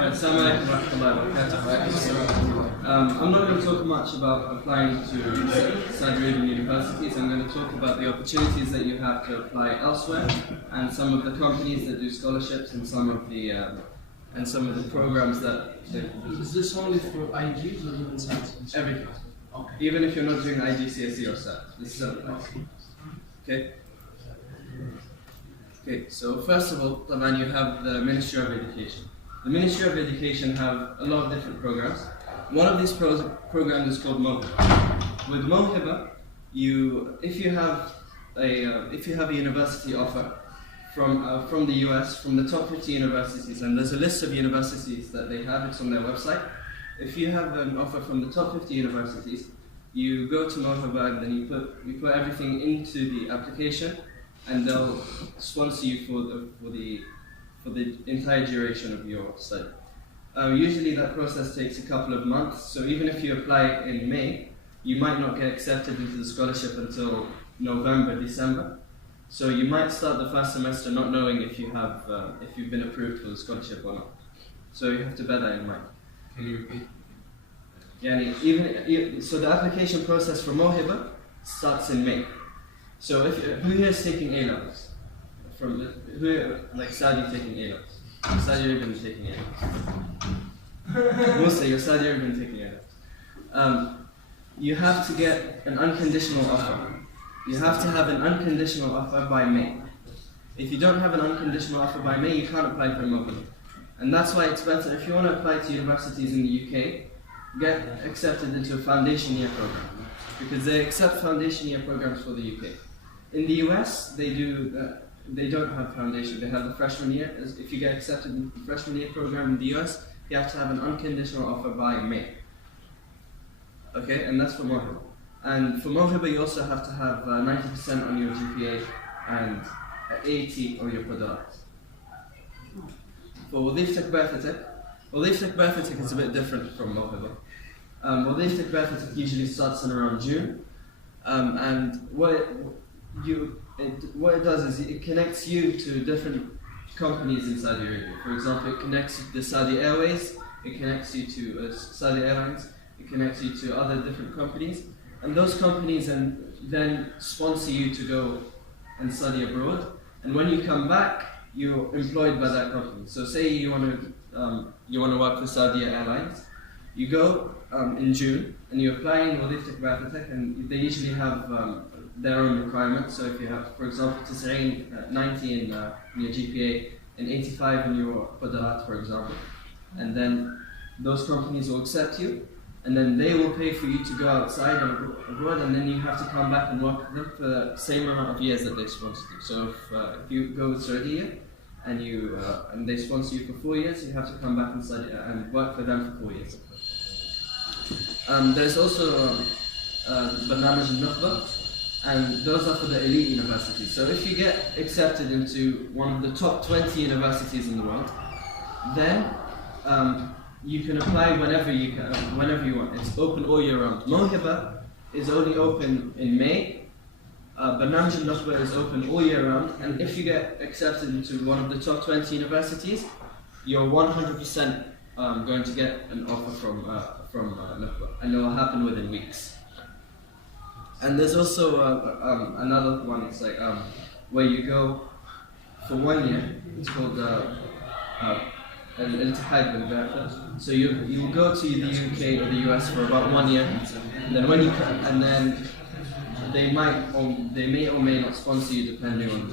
Assalamu alaikum warahmatullahi wabarakatuh. I'm not going to talk much about applying to Saudi Arabian universities. I'm going to talk about the opportunities that you have to apply elsewhere, and some of the companies that do scholarships, and some of the programs that. Is this only for IGs or even SATs? Everything. Okay. Even if you're not doing IG, CSE, or SAT, this still applies. Okay. Okay. So first of all, Taman, you have the Ministry of Education. The Ministry of Education have a lot of different programs. One of these programs is called Mawhiba. With Mawhiba, if you have a university offer from the US, from the top 50 universities, and there's a list of universities that they have, it's on their website. If you have an offer from the top 50 universities, you go to Mawhiba and then you put everything into the application, and they'll sponsor you for the entire duration of your study. Usually that process takes a couple of months, so even if you apply in May, you might not get accepted into the scholarship until November, December. So you might start the first semester not knowing if you've been approved for the scholarship or not. So you have to bear that in mind. Can you repeat? So the application process for Mawhiba starts in May. So who here is taking A-levels? Like Saudi taking A-levels? Saudi Arabian taking A-levels. Mostly you're Saudi Arabian taking A-levels. You have to get an unconditional offer. You have to have an unconditional offer by May. If you don't have an unconditional offer by May, you can't apply for Mawhiba. And that's why it's better, if you want to apply to universities in the UK, get accepted into a foundation year program. Because they accept foundation year programs for the UK. In the US, they don't have foundation, they have the freshman year. If you get accepted into the freshman year program in the US, you have to have an unconditional offer by May. Okay, and that's for Mawhiba. And for Mawhiba, you also have to have 90% on your GPA and 80 on your Qadarat. For Wadif Takbafatik is a bit different from Mawhiba. Wadif Takbafatik usually starts in around June. And what it does is it connects you to different companies in Saudi Arabia. For example, it connects you to Saudi Airways, it connects you to Saudi Airlines, it connects you to other different companies, and those companies then sponsor you to go and study abroad. And when you come back, you're employed by that company. So say you want to work for Saudi Airlines, you go in June and you apply in Wadif Takbafatik, and they usually have their own requirements. So if you have, for example, 90 in your GPA and 85 in your Qadarat, for example, and then those companies will accept you, and then they will pay for you to go outside and abroad, and then you have to come back and work with them for the same amount of years that they sponsored you. So if you go with Saudi and they sponsor you for 4 years, you have to come back and study and work for them for 4 years. There's also Barnamij al-Nukhba, and those are for the elite universities. So if you get accepted into one of the top 20 universities in the world, then you can apply whenever you want. It's open all year round. Mawhiba is only open in May. Barnamij al-Nukhba is open all year round, and if you get accepted into one of the top 20 universities, you're 100% going to get an offer from Nukhba, and it will happen within weeks. And there's also another one. It's like where you go for 1 year. It's called Al-Ittihad bil-Ba'ath. So you will go to the UK or the US for about 1 year, and then when you come, and then they may or may not sponsor you depending on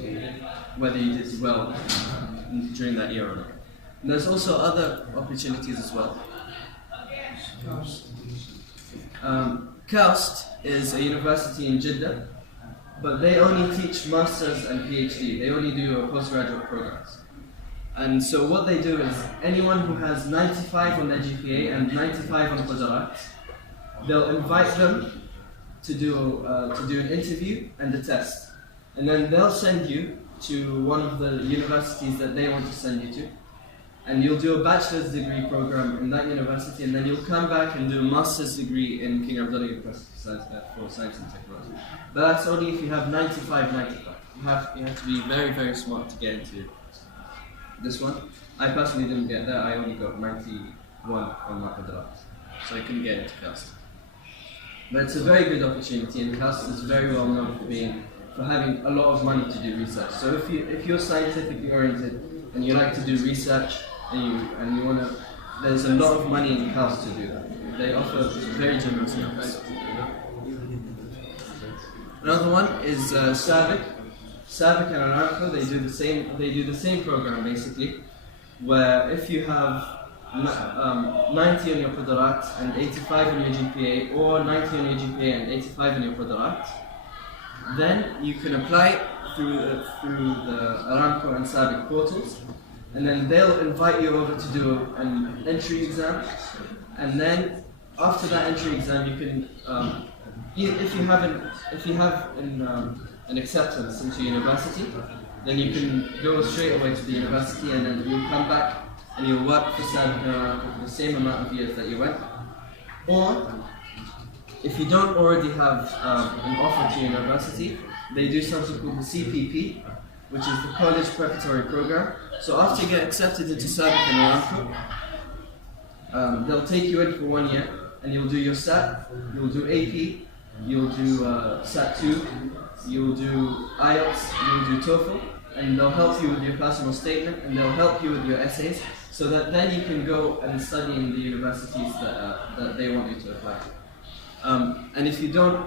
whether you did well during that year or not. And there's also other opportunities as well. KAUST is a university in Jeddah, but they only teach masters and PhD. They only do postgraduate programs. And so what they do is anyone who has 95 on their GPA and 95 on Qadarat, they'll invite them to do an interview and a test. And then they'll send you to one of the universities that they want to send you to. And you'll do a bachelor's degree program in that university, and then you'll come back and do a master's degree in King Abdullah University for Science and Technology. But that's only if you have 95. You have to be very, very smart to get into this one. I personally didn't get there. I only got 91 on my Manarat, so I couldn't get into CAST. But it's a very good opportunity, and CAST is very well known for having a lot of money to do research. So if you're scientifically oriented and you like to do research and you want to, there's a lot of money in CAST to do that. They offer very generous loans. Another one is SAVIC. SAVIC and Aramco, they do the same program basically, where if you have 90 on your Manarat and 85 on your GPA, or 90 on your GPA and 85 on your Manarat, then you can apply through the Aramco and SAVIC portals, and then they'll invite you over to do an entry exam, and then after that entry exam you can, if you have an acceptance into university, then you can go straight away to the university, and then you'll come back and you'll work for SAVIC and Aramco for the same amount of years that you went. Or if you don't already have an offer to university, they do something called the CPP, which is the College Preparatory Program. So after you get accepted into SAVIC and Aramco, they'll take you in for 1 year, and you'll do your SAT, you'll do AP, you'll do SAT 2, you'll do IELTS, you'll do TOEFL, and they'll help you with your personal statement, and they'll help you with your essays, so that then you can go and study in the universities that they want you to apply to. And if you don't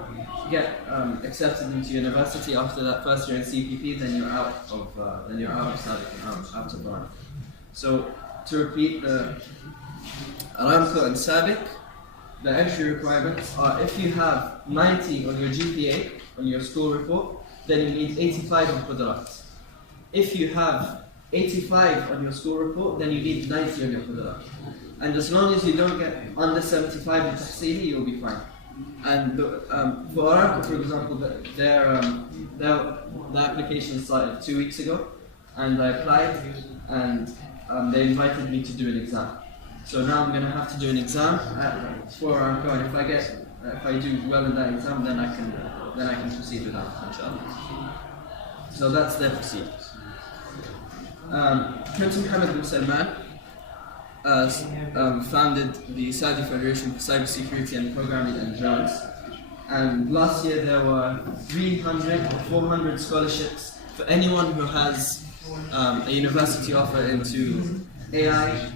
get accepted into university after that first year in CPP, then you're out of SAVIC, out of Aramco. So to repeat, the Aramco and SAVIC, the entry requirements are: if you have 90 on your GPA on your school report, then you need 85 on Manarat. If you have 85 on your school report, then you need 90 on your Manarat. And as long as you don't get under 75 in Tahsili, you'll be fine. And for Aramco, for example, the application started 2 weeks ago, and I applied, and they invited me to do an exam. So now I'm going to have to do an exam for Aramco, and if I do well in that exam, then I can proceed with that, inshallah. So that's their procedures. Prince Mohammed bin Salman founded the Saudi Federation for Cybersecurity and Programming and Drones, and last year there were 300 or 400 scholarships for anyone who has a university offer into AI,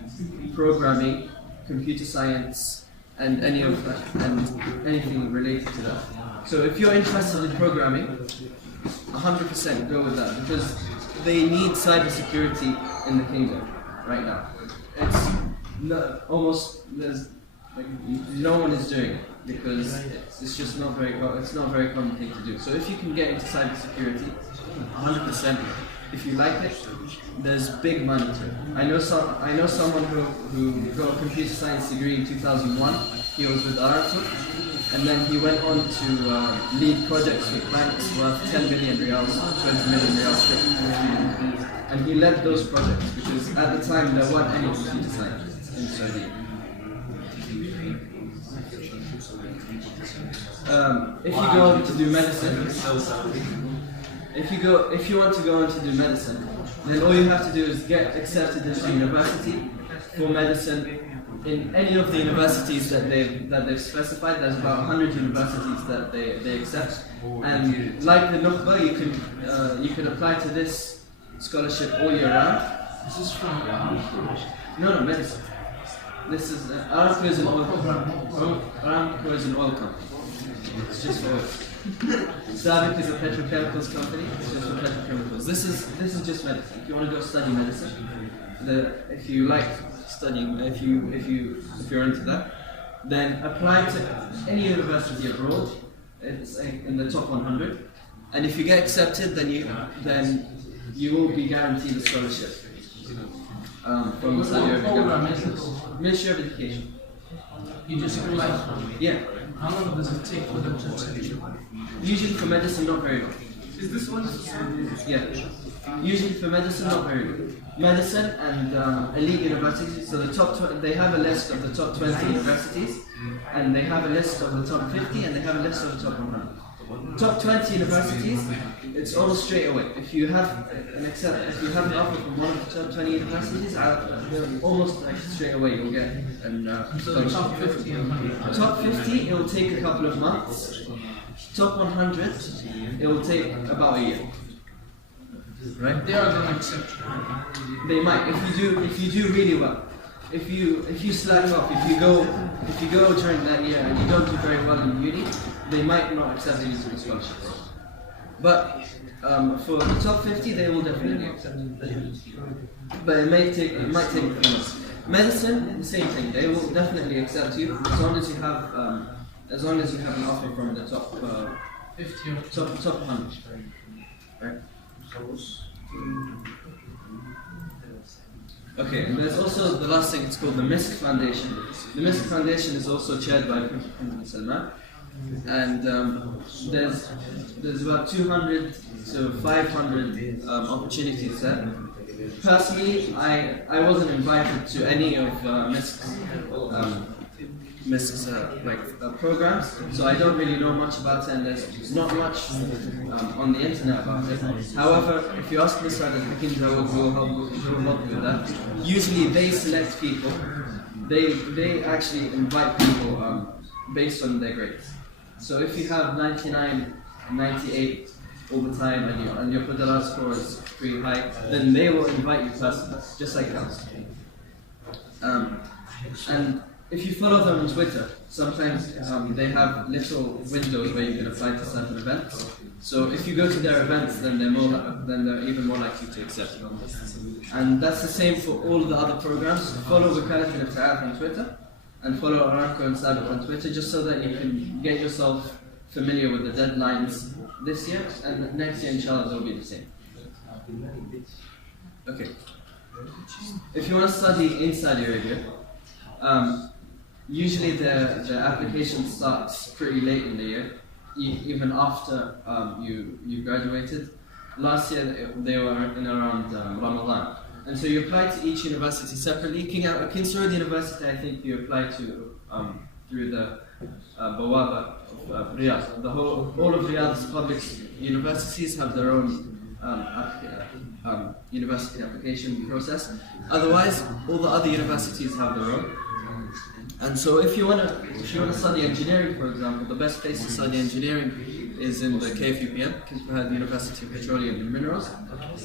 programming, computer science, and anything related to that. So if you're interested in programming, 100% go with that, because they need cybersecurity in the kingdom right now. It's no one is doing it, because it's just not very common thing to do. So if you can get into cybersecurity, 100%. If you like it, there's big money to it. I know someone who got a computer science degree in 2001. He was with Aramco, and then he went on to lead projects with banks worth 10 million riyals, 20 million riyals, and he led those projects because at the time there weren't any computer scientists in Saudi. If you go on to do medicine, if you want to go on to do medicine, then all you have to do is get accepted into university for medicine in any of the universities that they've specified. There's about 100 universities that they accept, and like the Nukhba, you can apply to this scholarship all year round. This is from No, medicine. This is Aramco is an oil company. Aramco is an oil company. It's just for oil. SAVIC is a petrochemicals company. It's just for petrochemicals. This is just medicine. If you want to go study medicine, if you like studying, if you're into that, then apply to any university abroad. It's in the top 100, and if you get accepted, then you will be guaranteed a scholarship from Saudi Arabia. Ministry of Education. You just apply. Yeah. How long does it take for them to accept you? Usually for medicine, not very long. Is this one? Yeah. Usually for medicine, not very long. Medicine and elite universities. So they have a list of the top 20 universities, and they have a list of the top 50, and they have a list of the top 100. top 20 universities, it's almost straight away. If you have an offer from one of the top 20 universities, almost like straight away you'll get an So the top 50 and 100. top 50, it will take a couple of months. Top 100, it will take about a year. Right? They are going to accept you. They might if you do really well. If you slack off, if you go during that year and you don't do very well in uni, they might not accept you into the scholarship. But for the top 50, they will definitely accept you. But it might take a few months. Medicine, the same thing. They will definitely accept you as long as you have an offer from the top 50 or top 100. Right? Okay, and there's also the last thing, it's called the MISC Foundation. The MISC Foundation is also chaired by Prince Salman, and there's about 200 to 500 opportunities there. Personally, I wasn't invited to any of MISC's programs, so I don't really know much about it, and there's not much on the internet about it. However, if you ask Mr. Applicants, he will help you with that. Usually they select people, they actually invite people based on their grades. So if you have 99, 98 all the time and your Qadara score is pretty high, then they will invite you personally, just like us. And if you follow them on Twitter, sometimes they have little windows where you can apply to certain events. So if you go to their events, then they're even more likely to accept you. And that's the same for all the other programs. Follow Wakalat al-Ifta'af on Twitter, and follow Aramco and Sabiq on Twitter, just so that you can get yourself familiar with the deadlines this year, and next year, inshallah, they'll be the same. Okay. If you want to study in Saudi Arabia, usually the application starts pretty late in the year, even after you graduated. Last year they were in around Ramadan, and so you apply to each university separately. King Saud University, I think you apply to through the Bawaba of Riyadh. All of Riyadh's public universities have their own university application process. Otherwise, all the other universities have their own. And so if you want to study engineering, for example, the best place to study engineering is in the KFUPM, King Fahd University of Petroleum and Minerals,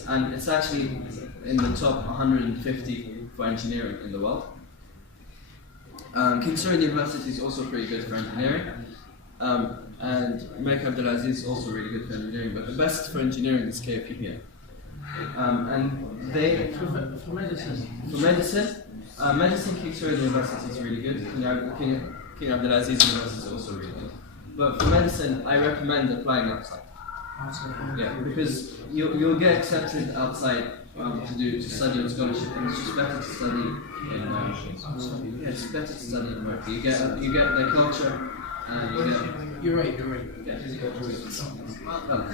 and it's actually in the top 150 for engineering in the world. King Saud University is also pretty good for engineering, and Malik Abdulaziz is also really good for engineering, but the best for engineering is KFUPM. And they, for medicine. Medicine, King Saud University is really good. King Abdulaziz University is also really good. But for medicine, I recommend applying outside. Yeah, because you'll get accepted outside to study on scholarship, and it's just better to study in it's better to study in America. You get the culture, and you get. You're right. Yeah.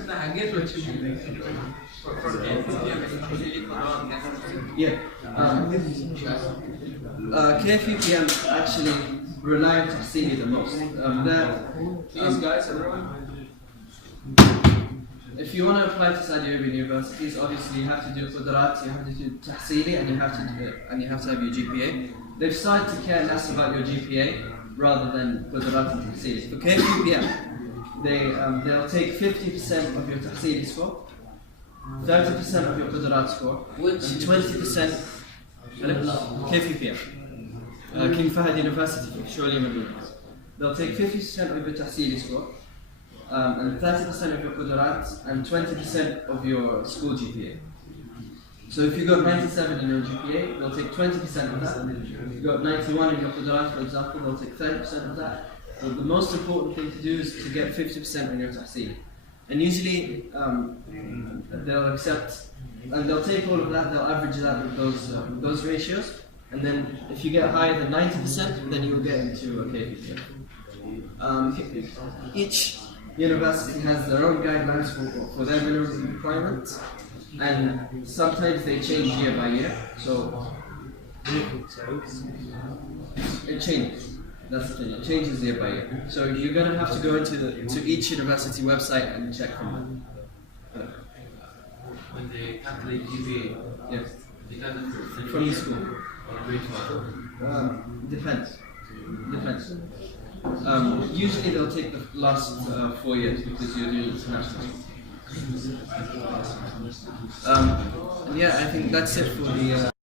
I get what you mean. Yeah. KFUPM actually rely on Tahsili the most. These guys, everyone. If you want to apply to Saudi Arabian universities, obviously you have to do Qudarat, you have to do Tahsili, and you have to have your GPA. They've started to care less about your GPA rather than Qudarat and Tahsili. For KFUPM, they'll take 50% of your Tahsili score, 30% of your Qudarat score, and 20% KFUPM, King Fahd University for Petroleum and Minerals. They'll take 50% of your Tahsili score, and 30% of your Qudarat, and 20% of your school GPA. So if you got 97 in your GPA, they'll take 20% of that. If you got 91 in your Qudarat, for example, they'll take 30% of that. So the most important thing to do is to get 50% on your Tahsili. And usually they'll accept, and they'll take all of that, they'll average that with those ratios, and then if you get higher than 90%, then you'll get into a KFUPM. Each university has their own guidelines for their minimum requirements, and sometimes they change year by year, so it changes. That's the thing. It changes year by year. So you're going to have to go to each university website and check from there. When they calculate GPA, Yes. they calculate From the school. or grade 1. Depends. Depends. Usually they'll take the last 4 years because you're doing international. And yeah, I think that's it for the.